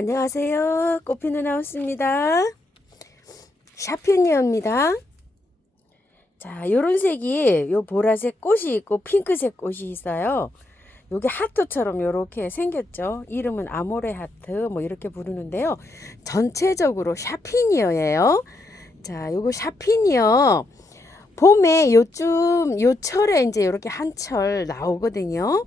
안녕하세요. 꽃피는 하우스입니다. 샤피니어입니다. 자, 요런 색이 요 보라색 꽃이 있고 핑크색 꽃이 있어요. 요게 하트처럼 요렇게 생겼죠. 이름은 아모레 하트 뭐 이렇게 부르는데요. 전체적으로 샤피니어예요. 자, 요거 샤피니어 봄에 요쯤 요 철에 이제 요렇게 한 철 나오거든요.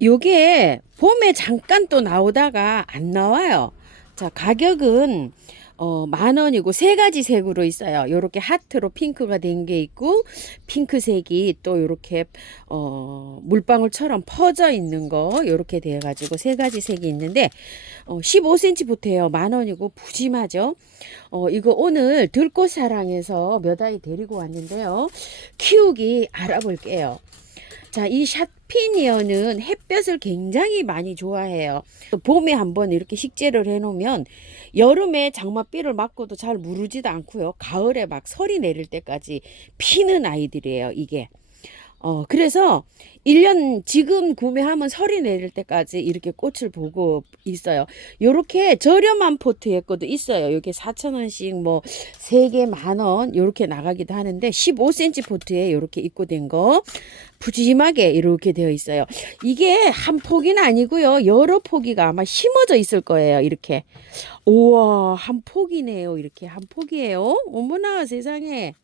요게 봄에 잠깐 또 나오다가 안 나와요. 자, 가격은 10,000원이고 세 가지 색으로 있어요. 요렇게 하트로 핑크가 된 게 있고 핑크색이 또 요렇게 물방울처럼 퍼져 있는 거 요렇게 돼 가지고 세 가지 색이 있는데 15cm부터예요. 10,000원이고 푸짐하죠. 이거 오늘 들꽃 사랑에서 몇 아이 데리고 왔는데요. 키우기 알아볼게요. 자, 이 샤피니어는 햇볕을 굉장히 많이 좋아해요. 봄에 한번 이렇게 식재를 해놓으면 여름에 장맛비를 맞고도 잘 무르지도 않고요. 가을에 막 설이 내릴 때까지 피는 아이들이에요, 이게. 그래서 1년 지금 구매하면 설이 내릴 때까지 이렇게 꽃을 보고 있어요. 요렇게 저렴한 포트에 것도 있어요. 요게 4,000원씩 뭐 3개 10,000원 요렇게 나가기도 하는데 15cm 포트에 요렇게 입고된 거 푸짐하게 이렇게 되어 있어요. 이게 한 포기는 아니고요. 여러 포기가 아마 심어져 있을 거예요. 이렇게. 우와, 한 포기네요. 이렇게 한 포기예요. 어머나 세상에.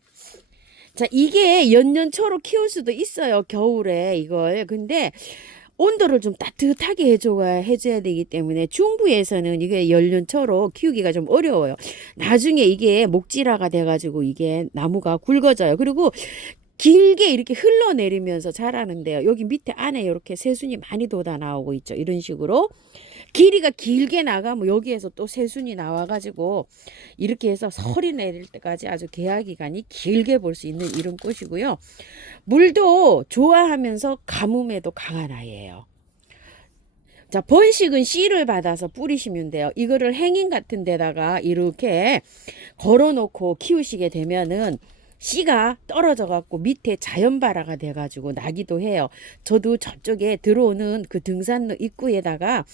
자, 이게 연년초로 키울 수도 있어요. 겨울에 이걸. 근데 온도를 좀 따뜻하게 해줘야 되기 때문에 중부에서는 이게 연년초로 키우기가 좀 어려워요. 나중에 이게 목질화가 돼가지고 이게 나무가 굵어져요. 그리고 길게 이렇게 흘러내리면서 자라는데요. 여기 밑에 안에 이렇게 새순이 많이 돋아 나오고 있죠. 이런 식으로. 길이가 길게 나가면 여기에서 또 새순이 나와가지고 이렇게 해서 설이 내릴 때까지 아주 개화 기간이 길게 볼 수 있는 이런 꽃이고요. 물도 좋아하면서 가뭄에도 강한 아이예요. 자, 번식은 씨를 받아서 뿌리시면 돼요. 이거를 행인 같은 데다가 이렇게 걸어놓고 키우시게 되면은 씨가 떨어져 갖고 밑에 자연발화가 돼 가지고 나기도 해요. 저도 저쪽에 들어오는 그 등산로 입구에다가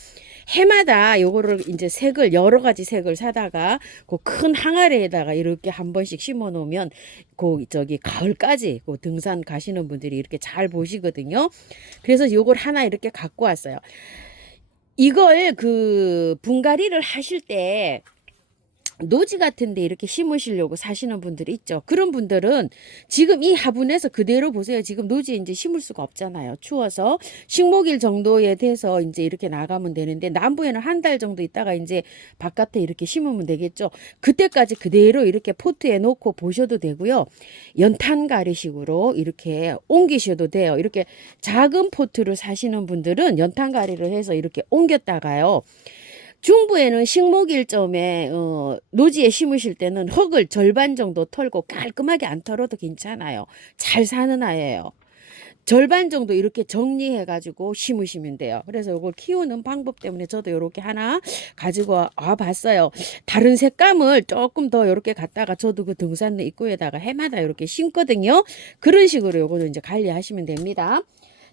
해마다 요거를 이제 색을 여러 가지 색을 사다가 그 큰 항아리에다가 이렇게 한 번씩 심어 놓으면 그 저기 가을까지 그 등산 가시는 분들이 이렇게 잘 보시거든요. 그래서 요걸 하나 이렇게 갖고 왔어요. 이걸 그 분갈이를 하실 때 노지 같은데 이렇게 심으시려고 사시는 분들이 있죠. 그런 분들은 지금 이 화분에서 그대로 보세요. 지금 노지에 이제 심을 수가 없잖아요. 추워서 식목일 정도에 돼서 이제 이렇게 나가면 되는데 남부에는 한 달 정도 있다가 이제 바깥에 이렇게 심으면 되겠죠. 그때까지 그대로 이렇게 포트에 놓고 보셔도 되고요. 연탄가리식으로 이렇게 옮기셔도 돼요. 이렇게 작은 포트를 사시는 분들은 연탄가리를 해서 이렇게 옮겼다가요. 중부에는 식목일점에 노지에 심으실 때는 흙을 절반 정도 털고 깔끔하게 안 털어도 괜찮아요. 잘 사는 아이예요. 절반 정도 이렇게 정리해 가지고 심으시면 돼요. 그래서 이걸 키우는 방법 때문에 저도 이렇게 하나 가지고 와 봤어요. 다른 색감을 조금 더 이렇게 갖다가 저도 그 등산로 입구에다가 해마다 이렇게 심거든요. 그런 식으로 요거는 이제 관리하시면 됩니다.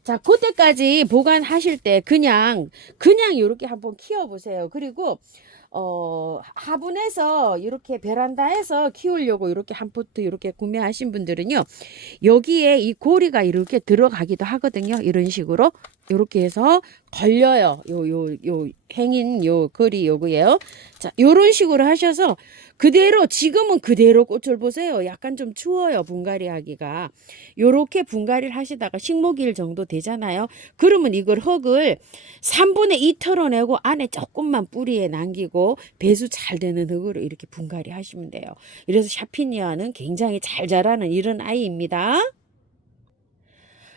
자, 그때까지 보관하실 때 그냥 이렇게 한번 키워보세요. 그리고 화분에서 이렇게 베란다에서 키우려고 이렇게 한 포트 이렇게 구매하신 분들은요, 여기에 이 고리가 이렇게 들어가기도 하거든요. 이런 식으로 이렇게 해서 걸려요. 요 행인 요 거리 요거예요. 자, 요런 식으로 하셔서 그대로 지금은 그대로 꽃을 보세요. 약간 좀 추워요. 분갈이 하기가. 요렇게 분갈이를 하시다가 식목일 정도 되잖아요. 그러면 이걸 흙을 3분의 2 털어내고 안에 조금만 뿌리에 남기고 배수 잘 되는 흙으로 이렇게 분갈이 하시면 돼요. 이래서 샤피니아는 굉장히 잘 자라는 이런 아이입니다.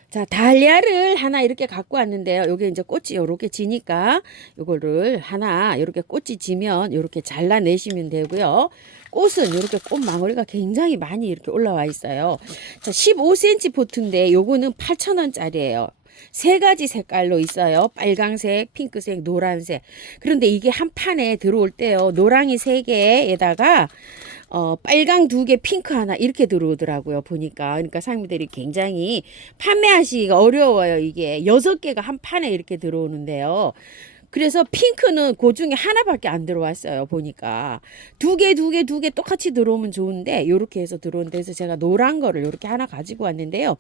자, 달리아를 하나 이렇게 갖고 왔는데요. 요게 이제 꽃이 요렇게 지니까 요거를 하나 이렇게 꽃이 지면 요렇게 잘라내시면 되고요. 꽃은 이렇게 꽃 마무리가 굉장히 많이 이렇게 올라와 있어요. 자, 15cm 포트인데 요거는 8,000원짜리예요. 세 가지 색깔로 있어요. 빨강색, 핑크색, 노란색. 그런데 이게 한 판에 들어올 때요. 노랑이 3개에다가 빨강 2개, 핑크 하나 이렇게 들어오더라고요. 보니까. 그러니까 사장님들이 굉장히 판매하시기가 어려워요. 이게 6개가 한 판에 이렇게 들어오는데요. 그래서 핑크는 그 중에 하나밖에 안 들어왔어요. 보니까 2개, 2개, 2개 똑같이 들어오면 좋은데 요렇게 해서 들어온 데서 제가 노란 거를 요렇게 하나 가지고 왔는데요.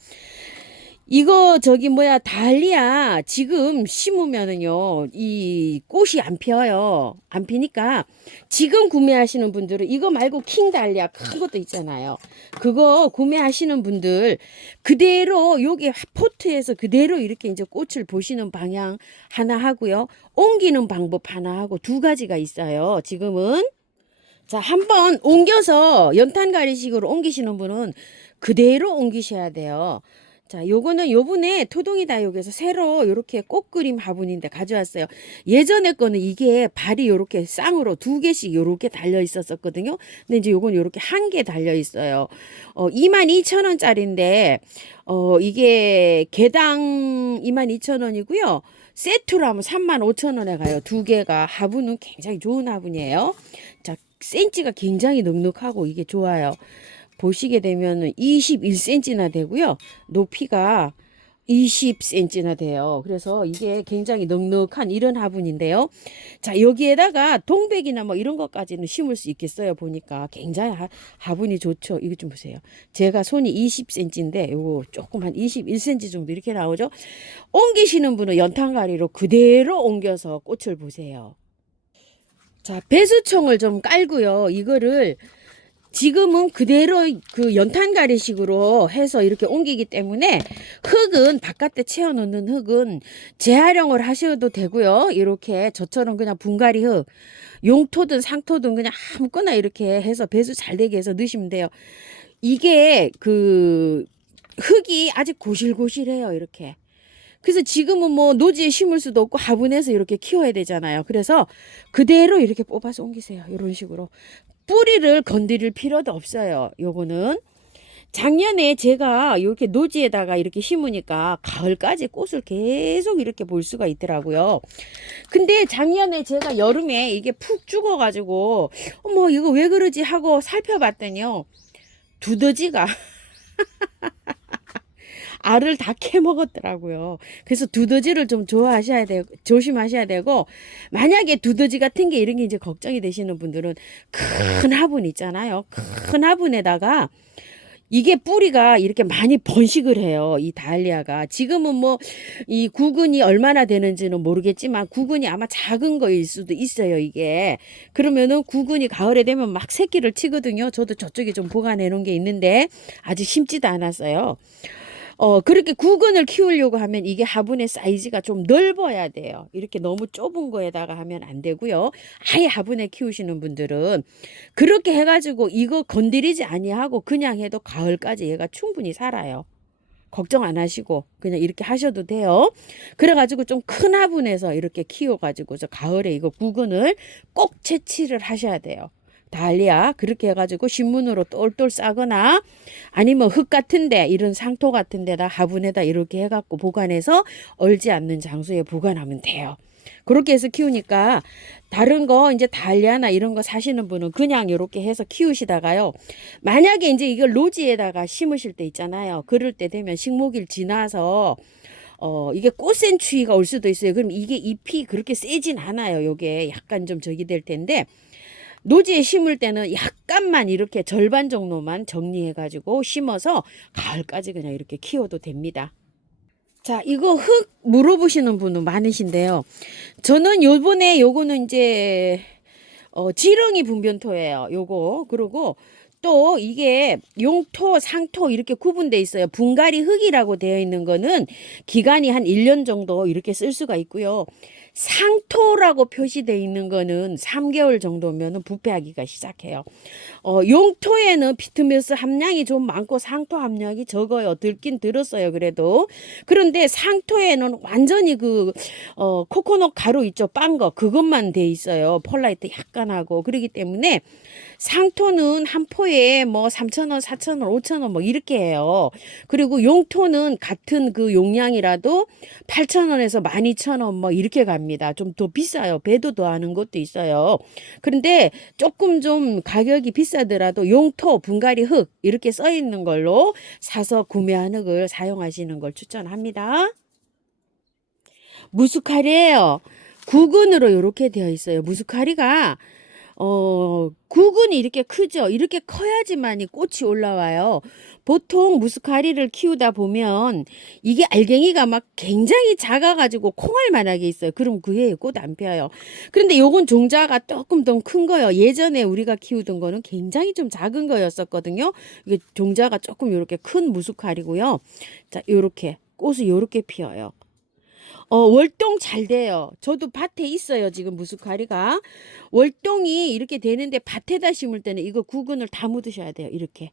이거 저기 뭐야 달리아 지금 심으면은요 이 꽃이 안 펴요. 안 피니까 지금 구매하시는 분들은 이거 말고 킹 달리아 큰 것도 있잖아요. 그거 구매하시는 분들 그대로 여기 포트에서 그대로 이렇게 이제 꽃을 보시는 방향 하나 하고요. 옮기는 방법 하나 하고 2가지가 있어요. 지금은 자 한번 옮겨서 연탄가리식으로 옮기시는 분은 그대로 옮기셔야 돼요. 자, 요거는 요번에 토동이 다육에서 새로 요렇게 꽃그림 화분인데 가져왔어요. 예전에 거는 이게 발이 요렇게 쌍으로 2개씩 요렇게 달려 있었거든요. 근데 이제 요건 요렇게 1개 달려 있어요. 22,000원짜리인데, 이게 개당 22,000원이고요. 세트로 하면 35,000원에 가요. 2개가. 화분은 굉장히 좋은 화분이에요. 자, 센치가 굉장히 넉넉하고 이게 좋아요. 보시게 되면 21cm나 되고요. 높이가 20cm나 돼요. 그래서 이게 굉장히 넉넉한 이런 화분인데요. 자, 여기에다가 동백이나 뭐 이런 것까지는 심을 수 있겠어요. 보니까 굉장히 화분이 좋죠. 이거 좀 보세요. 제가 손이 20cm인데 요거 조금 한 21cm 정도 이렇게 나오죠. 옮기시는 분은 연탄가리로 그대로 옮겨서 꽃을 보세요. 자, 배수총을 좀 깔고요. 이거를 지금은 그대로 그 연탄가리식으로 해서 이렇게 옮기기 때문에 흙은 바깥에 채워놓는 흙은 재활용을 하셔도 되고요. 이렇게 저처럼 그냥 분갈이 흙, 용토든 상토든 그냥 아무거나 이렇게 해서 배수 잘 되게 해서 넣으시면 돼요. 이게 그 흙이 아직 고실고실해요. 이렇게. 그래서 지금은 뭐 노지에 심을 수도 없고 화분에서 이렇게 키워야 되잖아요. 그래서 그대로 이렇게 뽑아서 옮기세요. 이런 식으로. 뿌리를 건드릴 필요도 없어요. 요거는 작년에 제가 이렇게 노지에다가 이렇게 심으니까 가을까지 꽃을 계속 이렇게 볼 수가 있더라고요. 근데 작년에 제가 여름에 이게 푹 죽어가지고 어머 이거 왜 그러지 하고 살펴봤더니요. 두더지가 알을 다 캐먹었더라고요. 그래서 두더지를 좀 좋아하셔야 되고, 조심하셔야 되고, 만약에 두더지 같은 게 이런 게 이제 걱정이 되시는 분들은 큰 화분 있잖아요. 큰 화분에다가 이게 뿌리가 이렇게 많이 번식을 해요. 이 다알리아가. 지금은 뭐 이 구근이 얼마나 되는지는 모르겠지만 구근이 아마 작은 거일 수도 있어요. 이게. 그러면은 구근이 가을에 되면 막 새끼를 치거든요. 저도 저쪽에 좀 보관해 놓은 게 있는데 아직 심지도 않았어요. 그렇게 구근을 키우려고 하면 이게 화분의 사이즈가 좀 넓어야 돼요. 이렇게 너무 좁은 거에다가 하면 안 되고요. 아예 화분에 키우시는 분들은 그렇게 해가지고 이거 건드리지 아니하고 그냥 해도 가을까지 얘가 충분히 살아요. 걱정 안 하시고 그냥 이렇게 하셔도 돼요. 그래가지고 좀 큰 화분에서 이렇게 키워가지고 저 가을에 이거 구근을 꼭 채취를 하셔야 돼요. 달리아 그렇게 해가지고 신문으로 똘똘 싸거나 아니면 흙 같은데 이런 상토 같은데다 화분에다 이렇게 해갖고 보관해서 얼지 않는 장소에 보관하면 돼요. 그렇게 해서 키우니까 다른 거 이제 달리아나 이런 거 사시는 분은 그냥 이렇게 해서 키우시다가요. 만약에 이제 이걸 노지에다가 심으실 때 있잖아요. 그럴 때 되면 식목일 지나서 이게 꽃샘추위가 올 수도 있어요. 그럼 이게 잎이 그렇게 세진 않아요. 요게 약간 좀 저기 될 텐데 노지에 심을 때는 약간만 이렇게 절반 정도만 정리해가지고 심어서 가을까지 그냥 이렇게 키워도 됩니다. 자, 이거 흙 물어보시는 분은 많으신데요. 저는 요번에 요거는 이제, 지렁이 분변토예요. 요거. 그리고 또 이게 용토, 상토 이렇게 구분돼 있어요. 분갈이 흙이라고 되어 있는 거는 기간이 한 1년 정도 이렇게 쓸 수가 있고요. 상토라고 표시되어 있는 거는 3개월 정도면 부패하기가 시작해요. 용토에는 비트메스 함량이 좀 많고 상토 함량이 적어요. 들긴 들었어요. 그래도. 그런데 상토에는 완전히 코코넛 가루 있죠. 빤 거. 그것만 돼 있어요. 펄라이트 약간 하고. 그렇기 때문에 상토는 한 포에 키로에 뭐 3,000원, 4,000원, 5,000원 뭐 이렇게 해요. 그리고 용토는 같은 그 용량이라도 8,000원에서 12,000원 뭐 이렇게 갑니다. 좀 더 비싸요. 배도 더 하는 것도 있어요. 그런데 조금 좀 가격이 비싸더라도 용토, 분갈이 흙 이렇게 써 있는 걸로 사서 구매한 흙을 사용하시는 걸 추천합니다. 무스칼이에요. 구근으로 이렇게 되어 있어요. 무스카리가 구근이 이렇게 크죠. 이렇게 커야지만이 꽃이 올라와요. 보통 무스카리를 키우다 보면 이게 알갱이가 막 굉장히 작아가지고 콩알만하게 있어요. 그럼 그에 꽃 안 펴요. 그런데 요건 종자가 조금 더 큰 거예요. 예전에 우리가 키우던 거는 굉장히 좀 작은 거였었거든요. 이게 종자가 조금 이렇게 큰 무스카리고요. 자, 요렇게 꽃이 요렇게 피어요. 월동 잘 돼요. 저도 밭에 있어요. 지금 무스카리가. 월동이 이렇게 되는데 밭에다 심을 때는 이거 구근을 다 묻으셔야 돼요. 이렇게.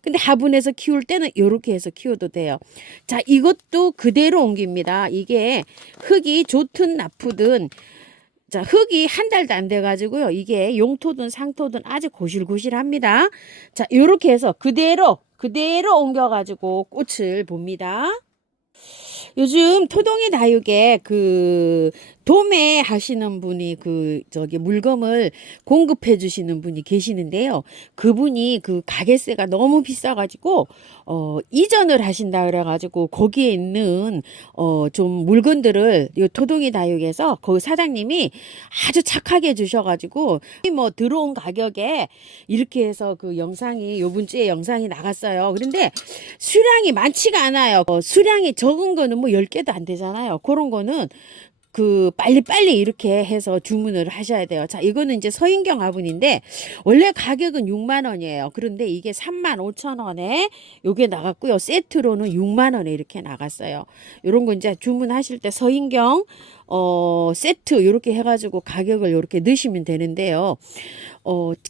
근데 화분에서 키울 때는 이렇게 해서 키워도 돼요. 자, 이것도 그대로 옮깁니다. 이게 흙이 좋든 나쁘든 자, 흙이 한 달도 안 돼 가지고요. 이게 용토든 상토든 아주 고실고실합니다. 자, 요렇게 해서 그대로 옮겨 가지고 꽃을 봅니다. 요즘 토동이 다육에 그 도매 하시는 분이 그 저기 물건을 공급해 주시는 분이 계시는데요. 그분이 그 가게세가 너무 비싸 가지고 이전을 하신다 그래 가지고 거기에 있는 좀 물건들을 이 토동이 다육에서 그 사장님이 아주 착하게 해 주셔 가지고 뭐 들어온 가격에 이렇게 해서 그 영상이 요번 주에 영상이 나갔어요. 그런데 수량이 많지가 않아요. 수량이 적은 거는 뭐 10개도 안 되잖아요. 그런 거는 그 빨리빨리 이렇게 해서 주문을 하셔야 돼요. 자, 이거는 이제 서인경 화분인데 원래 가격은 6만 원이에요. 그런데 이게 3만 5천 원에 요게 나갔고요. 세트로는 6만 원에 이렇게 나갔어요. 요런 거 이제 주문하실 때 서인경 세트 이렇게 해가지고 가격을 이렇게 넣으시면 되는데요.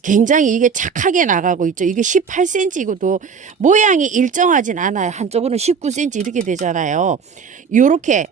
굉장히 이게 착하게 나가고 있죠. 이게 18cm이고도 모양이 일정하진 않아요. 한쪽으로는 19cm 이렇게 되잖아요. 요렇게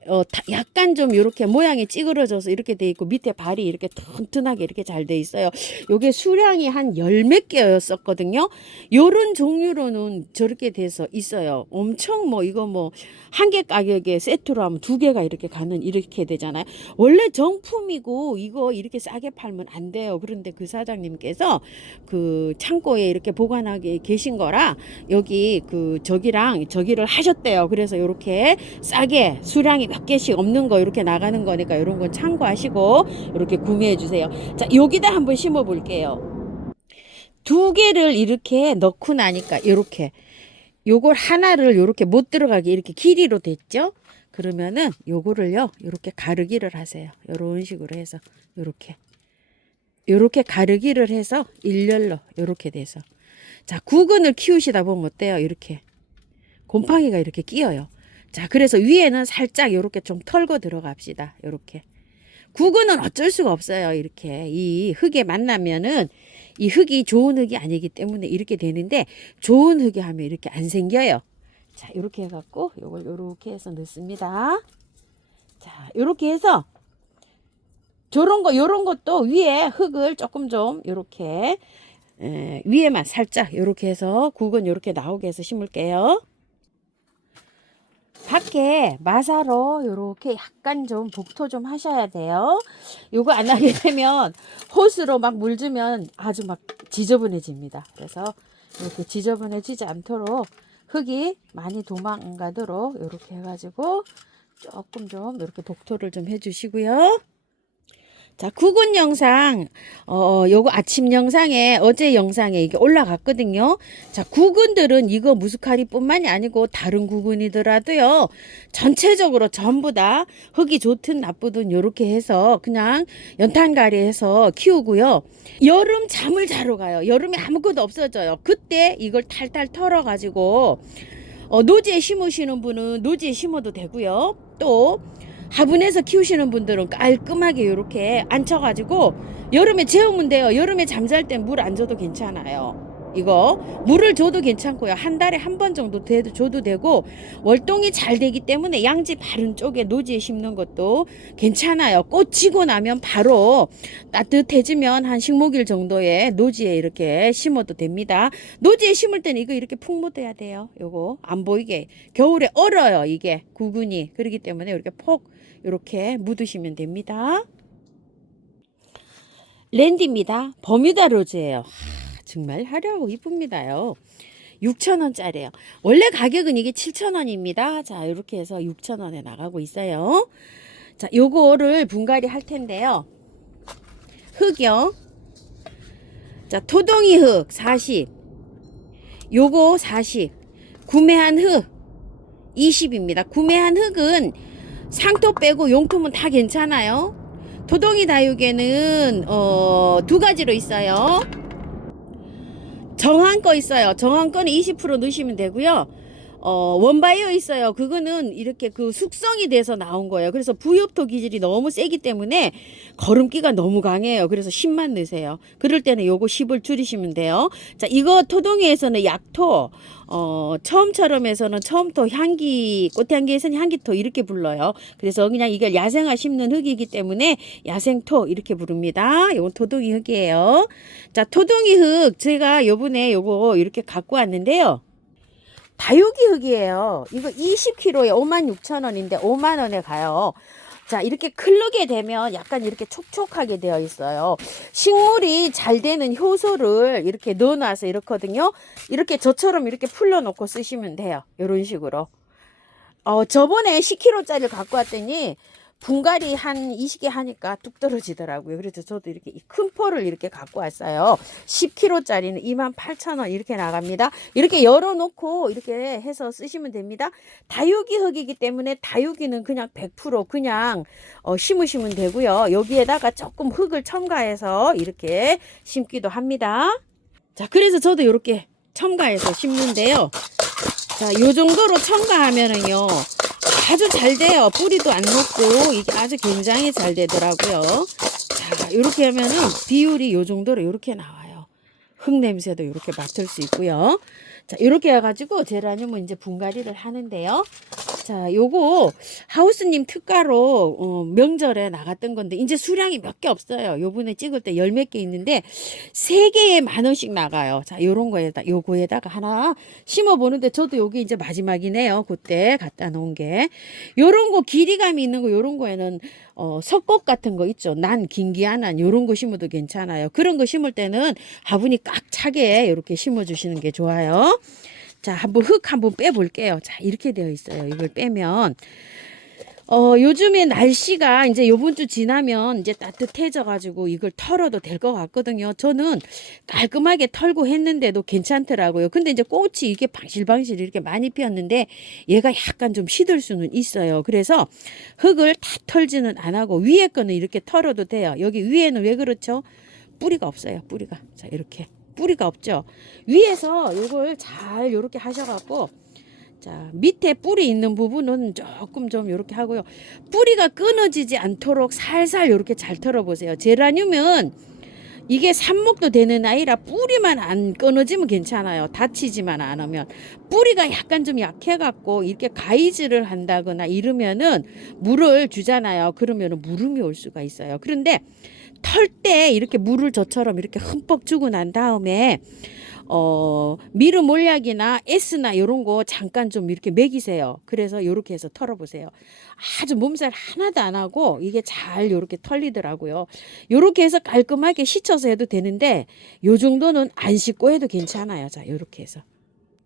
약간 좀 요렇게 모양이 찌그러져서 이렇게 돼 있고 밑에 발이 이렇게 튼튼하게 이렇게 잘 돼 있어요. 요게 수량이 한 열 몇 개였었거든요. 요런 종류로는 저렇게 돼서 있어요. 엄청 뭐 이거 뭐 한 개 가격에 세트로 하면 2개가 이렇게 가는 이렇게 되잖아요. 원래 정품이고 이거 이렇게 싸게 팔면 안 돼요. 그런데 그 사장님께서 그 창고에 이렇게 보관하게 계신 거라 여기 그 저기를 하셨대요. 그래서 이렇게 싸게 수량이 몇 개씩 없는 거 이렇게 나가는 거니까 이런 건 참고하시고 이렇게 구매해 주세요. 자, 여기다 한번 심어 볼게요. 2개를 이렇게 넣고 나니까 이렇게 요걸 하나를 이렇게 못 들어가게 이렇게 길이로 됐죠? 그러면은 요거를요 이렇게 가르기를 하세요. 요런 식으로 해서 요렇게 가르기를 해서 일렬로 요렇게 돼서 자, 구근을 키우시다 보면 어때요? 이렇게 곰팡이가 이렇게 끼어요. 자, 그래서 위에는 살짝 요렇게 좀 털고 들어갑시다. 요렇게 구근은 어쩔 수가 없어요. 이렇게 이 흙에 만나면은 이 흙이 좋은 흙이 아니기 때문에 이렇게 되는데 좋은 흙이 하면 이렇게 안 생겨요. 자, 이렇게 해갖고 요걸 요렇게 해서 넣습니다. 자, 요렇게 해서 요런 것도 위에 흙을 조금 좀 요렇게 위에만 살짝 요렇게 해서 구근 요렇게 나오게 해서 심을게요. 밖에 마사로 요렇게 약간 좀 복토 좀 하셔야 돼요. 요거 안 하게 되면 호스로 막 물 주면 아주 막 지저분해집니다. 그래서 이렇게 지저분해지지 않도록 흙이 많이 도망가도록 이렇게 해가지고 조금 좀 이렇게 복토를 좀 해주시고요. 자, 구근 영상, 요거 아침 영상에, 어제 영상에 이게 올라갔거든요. 자, 구근들은 이거 무스카리 뿐만이 아니고 다른 구근이더라도요, 전체적으로 전부 다 흙이 좋든 나쁘든 요렇게 해서 그냥 연탄가리 해서 키우고요. 여름 잠을 자러 가요. 여름에 아무것도 없어져요. 그때 이걸 탈탈 털어가지고, 노지에 심으시는 분은 노지에 심어도 되고요. 또, 화분에서 키우시는 분들은 깔끔하게 이렇게 앉혀가지고 여름에 재우면 돼요. 여름에 잠잘 땐 물 안 줘도 괜찮아요. 이거 물을 줘도 괜찮고요. 한 달에 한 번 정도 줘도 되고, 월동이 잘 되기 때문에 양지 바른 쪽에 노지에 심는 것도 괜찮아요. 꽃 지고 나면 바로 따뜻해지면 한 식목일 정도의 노지에 이렇게 심어도 됩니다. 노지에 심을 때는 이거 이렇게 푹 묻어야 돼요. 요거 안 보이게. 겨울에 얼어요, 이게 구근이. 그렇기 때문에 이렇게 폭 이렇게 묻으시면 됩니다. 랜디입니다. 버뮤다 로즈예요. 정말 화려하고 이쁩니다요. 6,000원짜리예요. 원래 가격은 이게 7,000원입니다. 자, 이렇게 해서 6,000원에 나가고 있어요. 자, 요거를 분갈이 할 텐데요. 흙이요. 자, 토동이 흙 40. 요거 40. 구매한 흙 20입니다. 구매한 흙은 상토 빼고 용토면 다 괜찮아요. 토동이 다육에는 두 가지로 있어요. 정한 거 있어요. 정한 거는 20% 넣으시면 되고요. 원바이오 있어요. 그거는 이렇게 그 숙성이 돼서 나온 거예요. 그래서 부엽토 기질이 너무 세기 때문에 거름기가 너무 강해요. 그래서 10만 넣으세요. 그럴 때는 요거 10을 줄이시면 돼요. 자, 이거 토동이에서는 약토, 처음처럼에서는 처음토 향기, 꽃향기에서는 향기토 이렇게 불러요. 그래서 그냥 이걸 야생화 심는 흙이기 때문에 야생토 이렇게 부릅니다. 요건 토동이 흙이에요. 자, 토동이 흙 제가 요번에 요거 이렇게 갖고 왔는데요. 다육이 흙이에요. 이거 20kg에 56,000원인데 5만원에 가요. 자, 이렇게 클르게 되면 약간 이렇게 촉촉하게 되어 있어요. 식물이 잘 되는 효소를 이렇게 넣어놔서 이렇거든요. 이렇게 저처럼 이렇게 풀러놓고 쓰시면 돼요. 이런 식으로. 저번에 10kg짜리를 갖고 왔더니 분갈이 한 20개 하니까 뚝 떨어지더라고요. 그래서 저도 이렇게 큰 포를 이렇게 갖고 왔어요. 10kg짜리는 28,000원 이렇게 나갑니다. 이렇게 열어놓고 이렇게 해서 쓰시면 됩니다. 다육이 흙이기 때문에 다육이는 그냥 100% 그냥 심으시면 되고요. 여기에다가 조금 흙을 첨가해서 이렇게 심기도 합니다. 자, 그래서 저도 이렇게 첨가해서 심는데요. 자, 요 정도로 첨가하면은요. 아주 잘 돼요. 뿌리도 안 녹고 이게 아주 굉장히 잘 되더라고요. 자, 이렇게 하면은 비율이 요 정도로 이렇게 나와요. 흙 냄새도 이렇게 맡을 수 있고요. 자, 이렇게 해가지고 제라늄은 이제 분갈이를 하는데요. 자, 요거 하우스님 특가로 명절에 나갔던 건데 이제 수량이 몇 개 없어요. 요번에 찍을 때 열 몇 개 있는데 3개에 10,000원씩 나가요. 자, 요런 거에다 요거에다가 하나 심어 보는데 저도 요게 이제 마지막이네요. 그때 갖다 놓은 게. 요런 거 길이감이 있는 거 요런 거에는 석곡 같은 거 있죠. 난 긴기아난 요런 거 심어도 괜찮아요. 그런 거 심을 때는 화분이 꽉 차게 이렇게 심어 주시는 게 좋아요. 자, 흙 한번 빼볼게요. 자, 이렇게 되어 있어요. 이걸 빼면. 요즘에 날씨가 이제 요번 주 지나면 이제 따뜻해져가지고 이걸 털어도 될 것 같거든요. 저는 깔끔하게 털고 했는데도 괜찮더라고요. 근데 이제 꽃이 이게 방실방실 이렇게 많이 피었는데 얘가 약간 좀 시들 수는 있어요. 그래서 흙을 다 털지는 안 하고 위에 거는 이렇게 털어도 돼요. 여기 위에는 왜 그렇죠? 뿌리가 없어요. 뿌리가. 자, 이렇게. 뿌리가 없죠. 위에서 이걸 잘 이렇게 하셔갖고 자, 밑에 뿌리 있는 부분은 조금 좀 이렇게 하고요. 뿌리가 끊어지지 않도록 살살 이렇게 잘 털어보세요. 제라늄은 이게 삽목도 되는 아이라 뿌리만 안 끊어지면 괜찮아요. 다치지만 않으면. 뿌리가 약간 좀 약해갖고 이렇게 가위질을 한다거나 이러면은 물을 주잖아요. 그러면은 물음이 올 수가 있어요. 그런데 털 때 이렇게 물을 저처럼 이렇게 흠뻑 주고 난 다음에 미르 몰약이나 S나 이런 거 잠깐 좀 이렇게 먹이세요. 그래서 이렇게 해서 털어보세요. 아주 몸살 하나도 안 하고 이게 잘 이렇게 털리더라고요. 이렇게 해서 깔끔하게 씻어서 해도 되는데 요 정도는 안 씻고 해도 괜찮아요. 자, 이렇게 해서.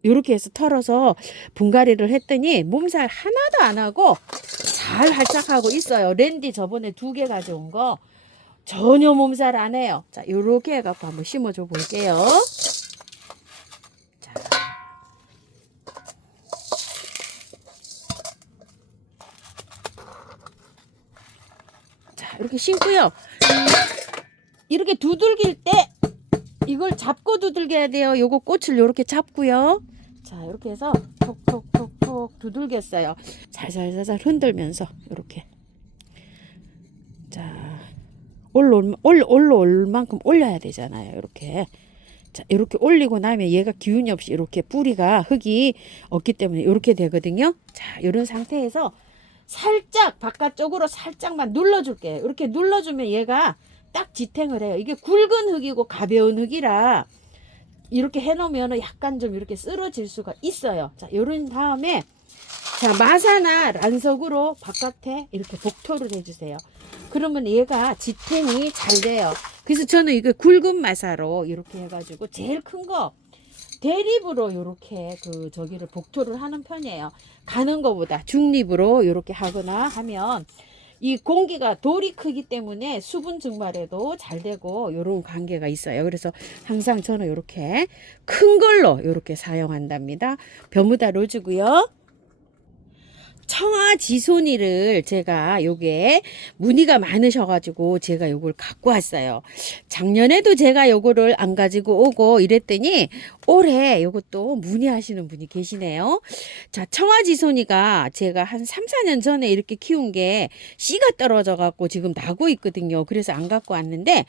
이렇게 해서 털어서 분갈이를 했더니 몸살 하나도 안 하고 잘 활짝하고 있어요. 랜디 저번에 2개 가져온 거 전혀 몸살 안 해요. 자, 요렇게 해갖고 한번 심어줘 볼게요. 자. 자, 이렇게 심고요. 이렇게 두들길 때 이걸 잡고 두들겨야 돼요. 요거 꽃을 요렇게 잡고요. 자, 이렇게 해서 톡톡톡톡 두들겼어요. 살살살살 흔들면서 요렇게. 자, 올라올 만큼 올려야 되잖아요. 이렇게 자, 이렇게 올리고 나면 얘가 기운이 없이 이렇게 뿌리가 흙이 없기 때문에 이렇게 되거든요. 자, 이런 상태에서 살짝 바깥쪽으로 살짝만 눌러줄게요. 이렇게 눌러주면 얘가 딱 지탱을 해요. 이게 굵은 흙이고 가벼운 흙이라 이렇게 해놓으면 약간 좀 이렇게 쓰러질 수가 있어요. 자, 요런 다음에 자, 마사나 란석으로 바깥에 이렇게 복토를 해주세요. 그러면 얘가 지탱이 잘 돼요. 그래서 저는 이거 굵은 마사로 이렇게 해가지고 제일 큰 거 대립으로 이렇게 저기를 복토를 하는 편이에요. 가는 거보다 중립으로 이렇게 하거나 하면 이 공기가 돌이 크기 때문에 수분 증발에도 잘 되고 이런 관계가 있어요. 그래서 항상 저는 이렇게 큰 걸로 이렇게 사용한답니다. 벼무다 로즈고요. 청아지손이를 제가 요게 문의가 많으셔가지고 제가 요걸 갖고 왔어요. 작년에도 제가 요거를 안 가지고 오고 이랬더니 올해 요것도 문의하시는 분이 계시네요. 자, 청아지손이가 제가 한 3, 4년 전에 이렇게 키운 게 씨가 떨어져 갖고 지금 나고 있거든요. 그래서 안 갖고 왔는데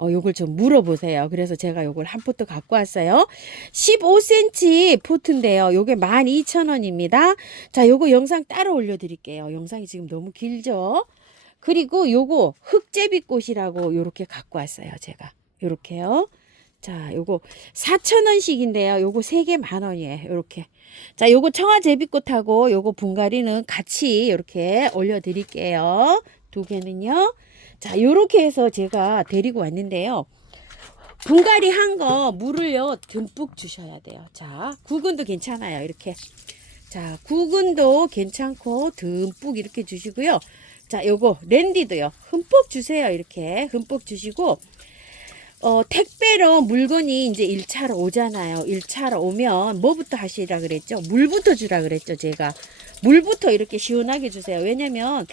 요걸 좀 물어보세요. 그래서 제가 요걸 한 포트 갖고 왔어요. 15cm 포트인데요. 요게 12,000원입니다. 자, 요거 영상 따로 올려드릴게요. 영상이 지금 너무 길죠? 그리고 요거 흑제비꽃이라고 요렇게 갖고 왔어요. 제가 요렇게요. 자, 요거 4,000원씩인데요. 요거 3개 10,000원이에요. 요렇게. 자, 요거 청아제비꽃하고 요거 분갈이는 같이 요렇게 올려드릴게요. 2개는요. 자, 요렇게 해서 제가 데리고 왔는데요. 분갈이 한 거 물을요 듬뿍 주셔야 돼요. 자, 구근도 괜찮아요. 이렇게. 자, 구근도 괜찮고 듬뿍 이렇게 주시고요. 자, 요거 랜디도요. 흠뻑 주세요. 이렇게 흠뻑 주시고 택배로 물건이 이제 1차로 오잖아요. 1차로 오면 뭐부터 하시라 그랬죠? 물부터 주라 그랬죠, 제가. 물부터 이렇게 시원하게 주세요. 왜냐면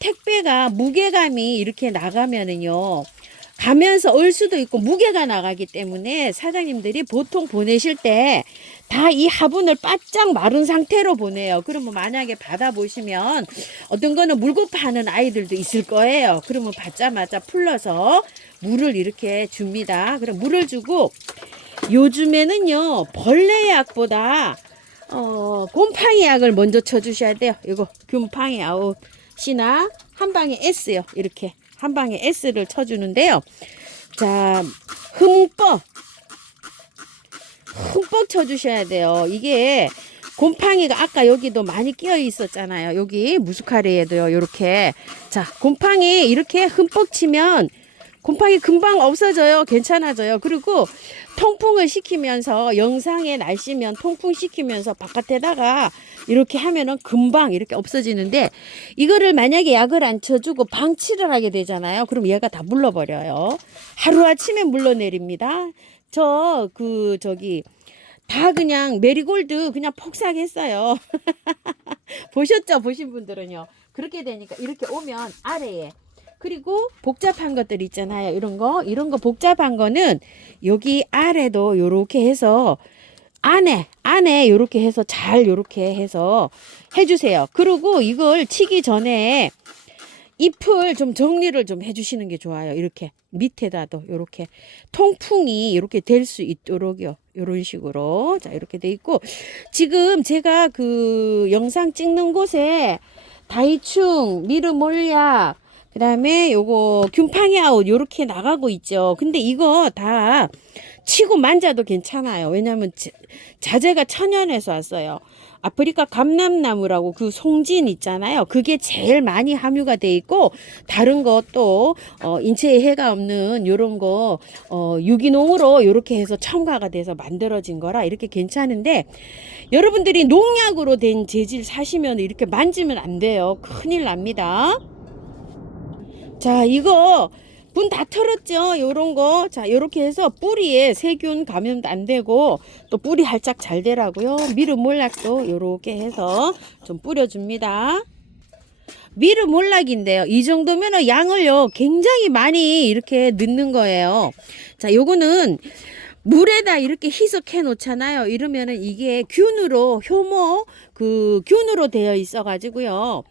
택배가 무게감이 이렇게 나가면은요. 가면서 얼 수도 있고 무게가 나가기 때문에 사장님들이 보통 보내실 때 다 이 화분을 바짝 마른 상태로 보내요. 그러면 만약에 받아보시면 어떤 거는 물고 파는 아이들도 있을 거예요. 그러면 받자마자 풀러서 물을 이렇게 줍니다. 그럼 물을 주고 요즘에는요 벌레 약보다 곰팡이 약을 먼저 쳐주셔야 돼요. 이거 곰팡이 아웃이나 한방에 S요. 이렇게 한 방에 S를 쳐주는데요. 자, 흠뻑 쳐주셔야 돼요. 이게 곰팡이가 아까 여기도 많이 끼어 있었잖아요. 여기 무스카리에도요. 이렇게 자, 곰팡이 이렇게 흠뻑 치면 곰팡이 금방 없어져요. 괜찮아져요. 그리고 통풍을 시키면서 영상에 날씨면 통풍 시키면서 바깥에다가 이렇게 하면은 금방 이렇게 없어지는데 이거를 만약에 약을 안 쳐주고 방치를 하게 되잖아요. 그럼 얘가 다 물러버려요. 하루아침에 물러내립니다. 저기 다 그냥 메리골드 그냥 폭삭했어요. 보셨죠? 보신 분들은요. 그렇게 되니까 이렇게 오면 아래에 그리고 복잡한 것들 있잖아요. 이런 거 복잡한 거는 여기 아래도 요렇게 해서 안에 요렇게 해서 잘 요렇게 해서 해주세요. 그리고 이걸 치기 전에 잎을 좀 정리를 좀 해주시는 게 좋아요. 이렇게 밑에다도 요렇게 통풍이 이렇게 될 수 있도록요. 요런 식으로. 자, 이렇게 돼 있고 지금 제가 그 영상 찍는 곳에 다이충, 미르몰약 그 다음에 요거 균팡이 아웃 요렇게 나가고 있죠. 근데 이거 다 치고 만져도 괜찮아요. 왜냐면 자재가 천연에서 왔어요. 아프리카 감람나무라고 그 송진 있잖아요. 그게 제일 많이 함유가 돼 있고 다른 것도 인체에 해가 없는 요런 거 유기농으로 요렇게 해서 첨가가 돼서 만들어진 거라 이렇게 괜찮은데 여러분들이 농약으로 된 재질 사시면 이렇게 만지면 안 돼요. 큰일 납니다. 자, 이거 문 다 털었죠? 요런 거. 자, 요렇게 해서 뿌리에 세균 감염도 안 되고 또 뿌리 활짝 잘 되라고요. 미르몰락도 요렇게 해서 좀 뿌려줍니다. 미르몰락인데요. 이 정도면 양을요 굉장히 많이 이렇게 넣는 거예요. 자, 요거는 물에다 이렇게 희석해 놓잖아요. 이러면은 이게 균으로 효모 균으로 되어 있어 가지고요.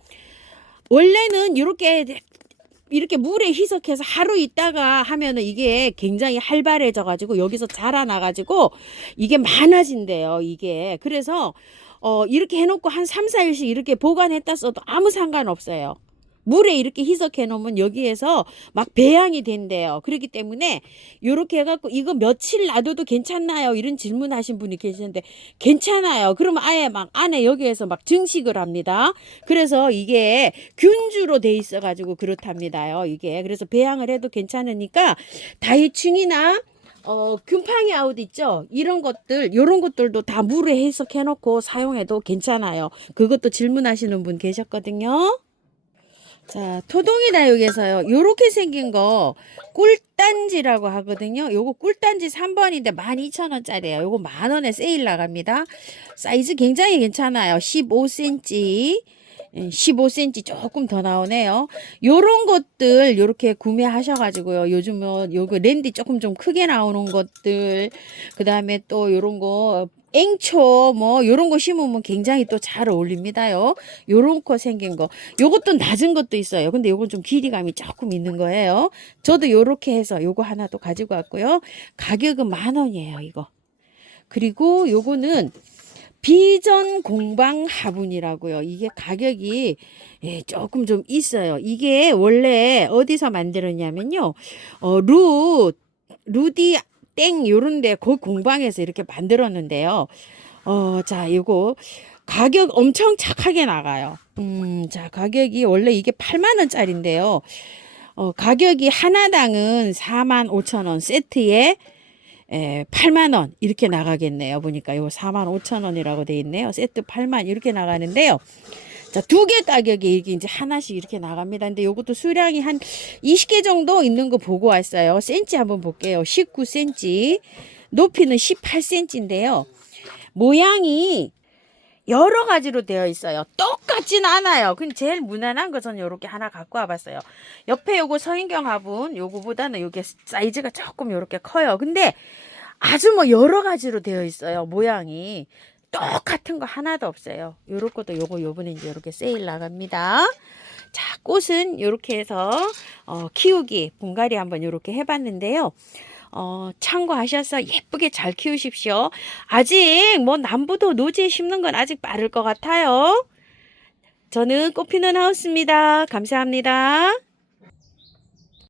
원래는 이렇게 이렇게 물에 희석해서 하루 있다가 하면은 이게 굉장히 활발해져 가지고 여기서 자라나 가지고 이게 많아진대요, 이게. 그래서 이렇게 해놓고 한 3, 4일씩 이렇게 보관했다 써도 아무 상관없어요. 물에 이렇게 희석해 놓으면 여기에서 막 배양이 된대요. 그렇기 때문에 이렇게 해갖고 이거 며칠 놔둬도 괜찮나요? 이런 질문하신 분이 계시는데 괜찮아요. 그러면 아예 막 안에 여기에서 막 증식을 합니다. 그래서 이게 균주로 돼 있어가지고 그렇답니다요. 이게 그래서 배양을 해도 괜찮으니까 다이충이나 균팡이 아웃 있죠? 이런 것들, 요런 것들도 다 물에 해석해 놓고 사용해도 괜찮아요. 그것도 질문하시는 분 계셨거든요. 자, 토동이 다육에서요. 요렇게 생긴 거 꿀단지라고 하거든요. 요거 꿀단지 3번인데 12,000원짜리예요. 요거 만원에 세일 나갑니다. 사이즈 굉장히 괜찮아요. 15cm. 15cm 조금 더 나오네요. 요런 것들 요렇게 구매하셔가지고요. 요즘은 요거 랜디 조금 좀 크게 나오는 것들, 그 다음에 또 요런 거 앵초 뭐 요런 거 심으면 굉장히 또 잘 어울립니다요. 요런 거 생긴 거. 요것도 낮은 것도 있어요. 근데 요건 좀 길이감이 조금 있는 거예요. 저도 요렇게 해서 요거 하나 또 가지고 왔고요. 가격은 10,000원이에요, 이거. 그리고 요거는 비전 공방 화분이라고요. 이게 가격이 조금 좀 있어요. 이게 원래 어디서 만들었냐면요. 루디 땡 요런데 그 공방에서 이렇게 만들었는데요. 자, 요거 가격 엄청 착하게 나가요. 자, 가격이 원래 이게 80,000원짜리인데요. 가격이 하나당은 45,000원 세트에 80,000원 이렇게 나가겠네요. 보니까 요 45,000원이라고 돼 있네요. 세트 80,000 이렇게 나가는데요. 자, 두 개 가격이 이게 이제 하나씩 이렇게 나갑니다. 근데 요것도 수량이 한 20개 정도 있는 거 보고 왔어요. 센치 한번 볼게요. 19cm, 높이는 18cm인데요. 모양이 여러 가지로 되어 있어요. 똑같진 않아요. 근데 제일 무난한 것은 요렇게 하나 갖고 와봤어요. 옆에 요거 서인경 화분 요거보다는 요게 사이즈가 조금 요렇게 커요. 근데 아주 뭐 여러 가지로 되어 있어요. 모양이 똑같은 거 하나도 없어요. 요럴 것도 요번에 이제 요렇게 세일 나갑니다. 자, 꽃은 요렇게 해서 키우기 분갈이 한번 요렇게 해봤는데요. 참고하셔서 예쁘게 잘 키우십시오. 아직 뭐 남부도 노지에 심는 건 아직 빠를 것 같아요. 저는 꽃피는 하우스입니다. 감사합니다.